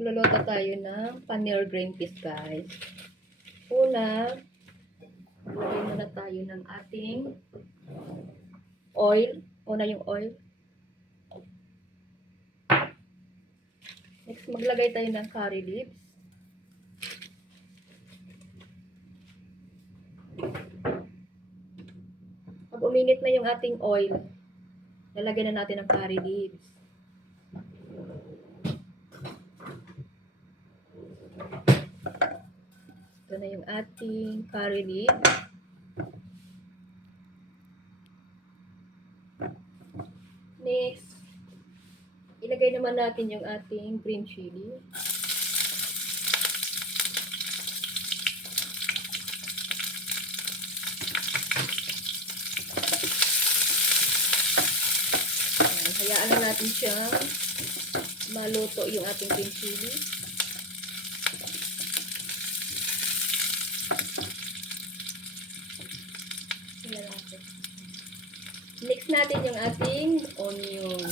Magluluto tayo ng paneer green peas, guys. Una, maglagay muna tayo ng ating oil. Una yung oil. Next, maglagay tayo ng curry leaves. Pag uminit na yung ating oil, lalagyan na natin ng curry leaves. Ito na yung ating curry leaves. Next, ilagay naman natin yung ating green chili. Hayaan na natin siyang maluto yung ating green chili. Mix natin yung ating onion.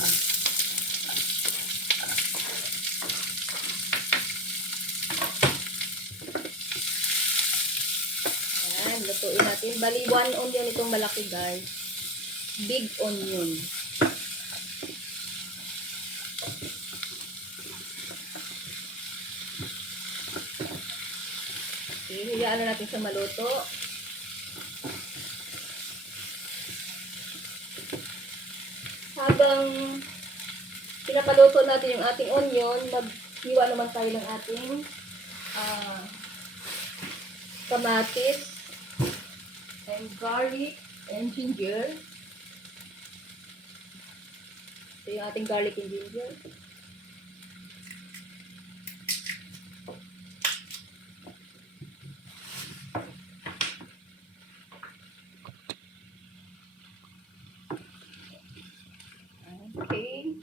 Ayan, lutuin natin. Bali, 1 onion itong malaki, guys. Big onion. Okay, hayaan na natin sa maluto. Habang pinapaluto natin yung ating onion, maghiwa naman tayo ng ating kamatis and garlic and ginger. Ito yung ating garlic and ginger. Okay.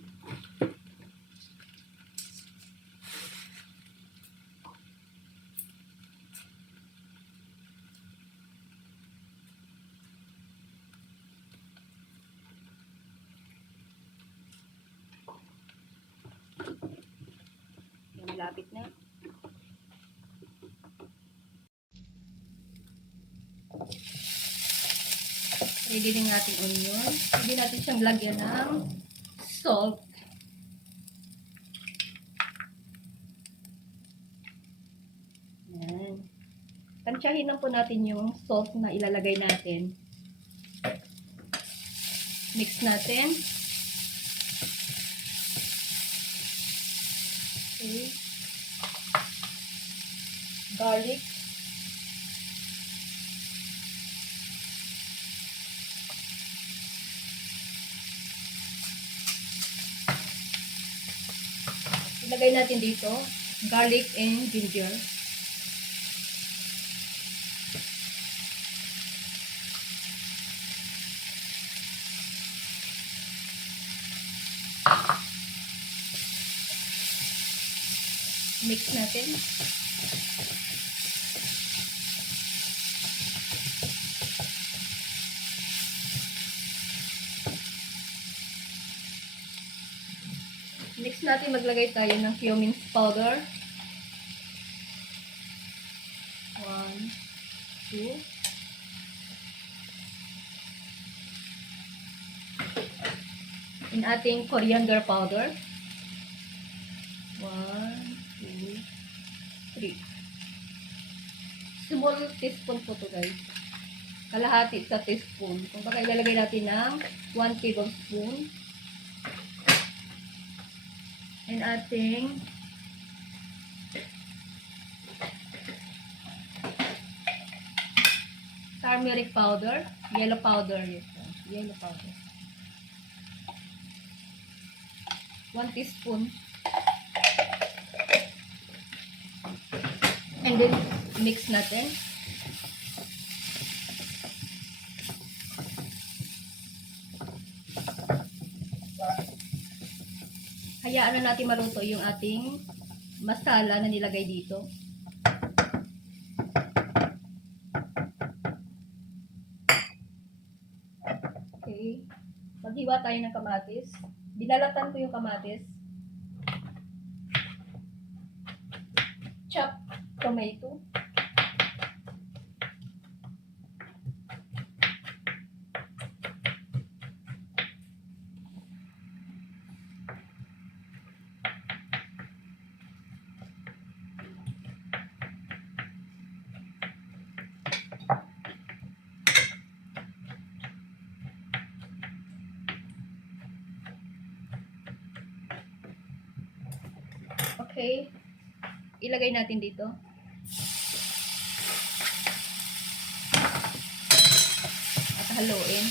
Malapit na. Ready din natin onion. Ready natin siyang lagyan ng salt. Yan. Tansyahin lang po natin yung salt na ilalagay natin. Mix natin. Okay. Garlic. Ilagay natin dito, garlic and ginger. Mix natin. Next natin maglagay tayo ng cumin powder. 1, 2. In ating coriander powder. 1, 2, 3. Small teaspoon po ito, guys. Kalahati sa teaspoon. Kung baka ilalagay natin ng 1 tablespoon. And ating turmeric powder, yellow powder, yellow powder. 1 teaspoon. And then mix natin. Hayaan na natin maluto yung ating masala na nilagay dito. Okay. Maghiwa tayo ng kamatis. Binalatan ko yung kamatis. chopped tomato. Okay. Ilagay natin dito. At haluin.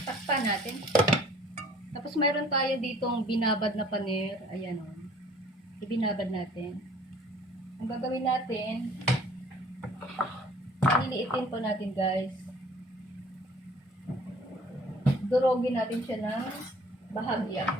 Takpan natin. Tapos mayroon tayo ditong binabad na paneer. Ayan o. Ibinabad natin. Ang gagawin natin, liliitin po natin guys. Durogin natin siya ng bahagya.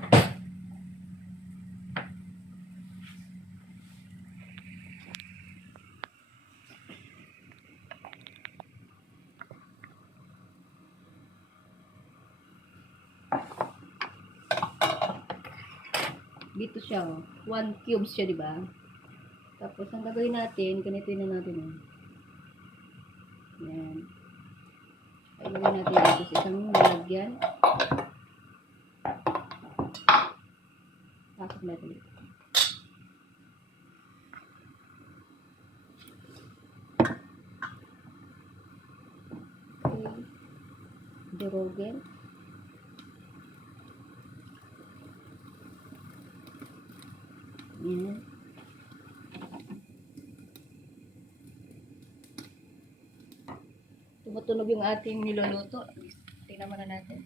Dito siya, 1 cubes siya, di ba? Tapos, ang gagawin natin, ganito na natin, oh. Yan. Ilagay natin dito sa isang lalagyan. Pasok natin dito. Okay. Durogin. Yan. Tumutunog yung ating niluluto. Tingnan muna natin.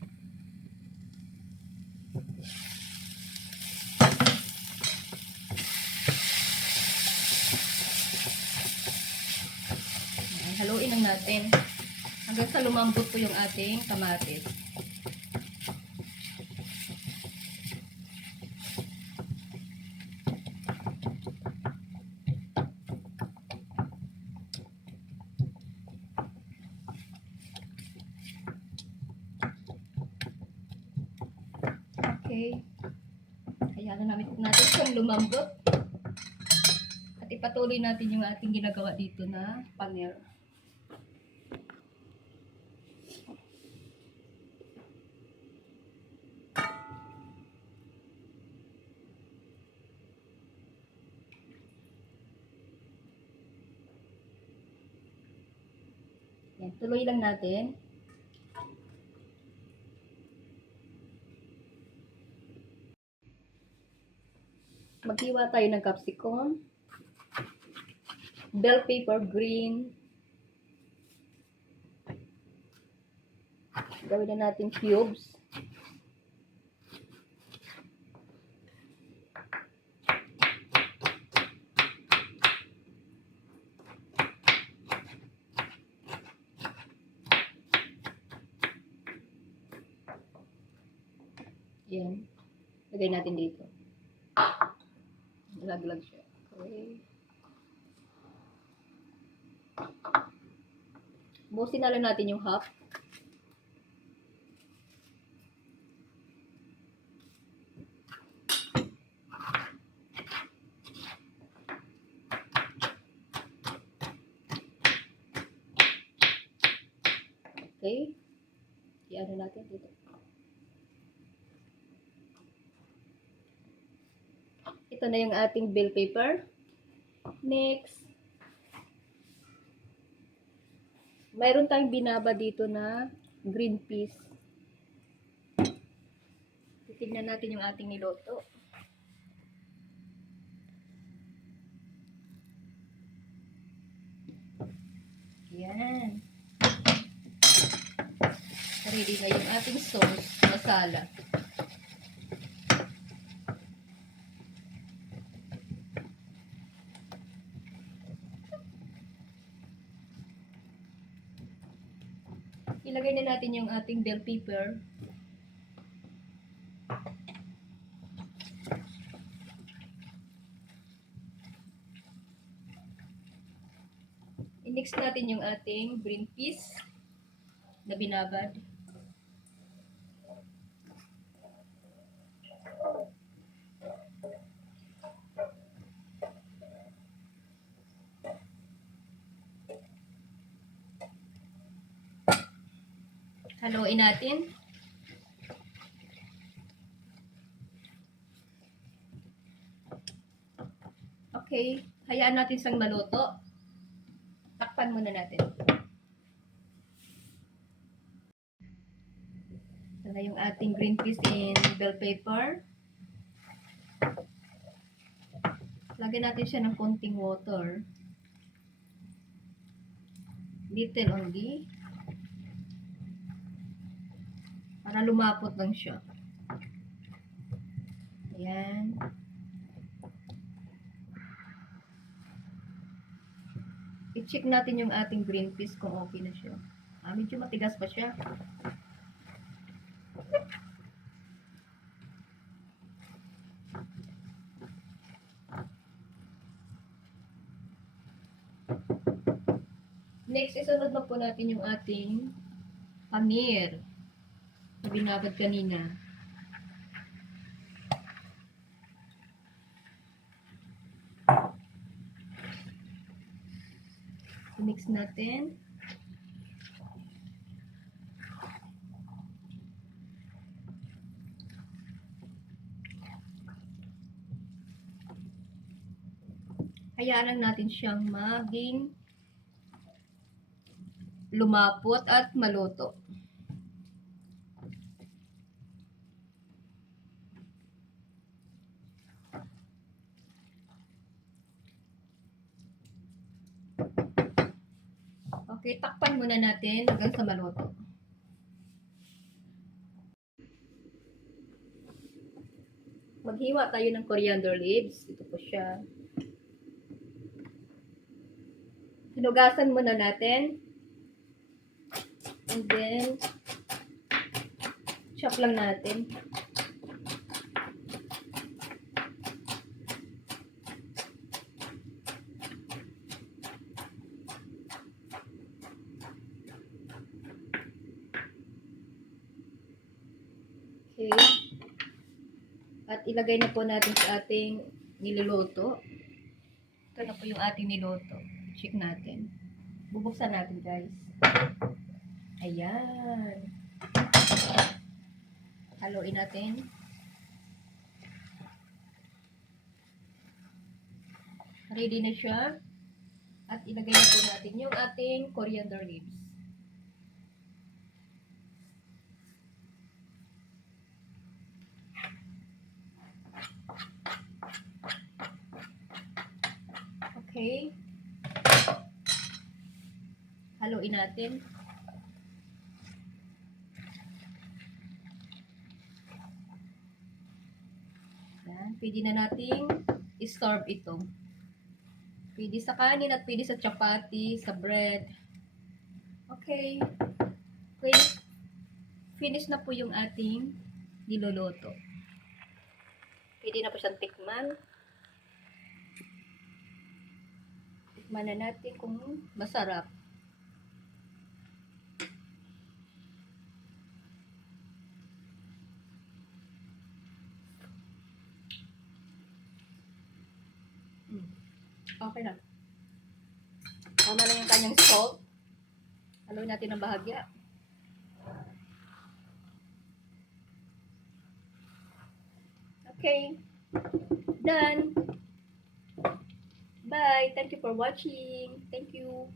Yan. Haluin lang natin. Hanggang sa lumambot po yung ating kamatis. Okay. Hayaan na natin siyang lumambot. At ipatuloy natin yung ating ginagawa dito na paneer. Yan, tuloy lang natin. Maghiwa tayo ng capsicum, bell pepper green. Gawin na natin cubes. Yan. Lagay natin dito. Laglag siya. Okay. Busin na lang natin yung half. Okay. I-ano natin dito. Ito na yung ating bell pepper. Next, mayroon tayong binaba dito na green peas. Titignan natin yung ating niloto. Yan. Ready na yung ating sauce, masala. ilagay na natin yung ating bell pepper. I-mix natin yung ating green peas na binabad. Haluin natin. Okay, hayaan natin siyang maluto. Takpan muna natin. Ito na yung ating green peas and bell pepper. Lagyan natin siya ng konting water. Little only. Para lumapot lang siya. Ayan. I-check natin yung ating green peas kung okay na siya. Medyo matigas pa siya. Next, isunod na po natin yung ating paneer na binabad kanina. I-mix natin. Hayaan lang natin siyang maging lumapot at maluto. Okay, takpan muna natin hanggang sa maluto. Maghiwa tayo ng coriander leaves. Ito po siya. Hinugasan muna natin. And then, chop lang natin. Okay. At ilagay na po natin sa ating niluluto. Ito na po yung ating niluto. Check natin. Bubuksan natin, guys. Ayan. Haluin natin. Ready na siya. At ilagay na po natin yung ating coriander leaves. Okay. Haluin natin. Yan. Pwede na nating i-serve ito. Pwede sa kanin at pwede sa chapati, sa bread. Okay. Finish na po yung ating niluluto. Pwede na po siyang tikman. Tikman na natin kung masarap. Okay na. Tama lang yung kanyang salt. Haluin natin ng bahagya. Okay. Done. Bye. Thank you for watching. Thank you.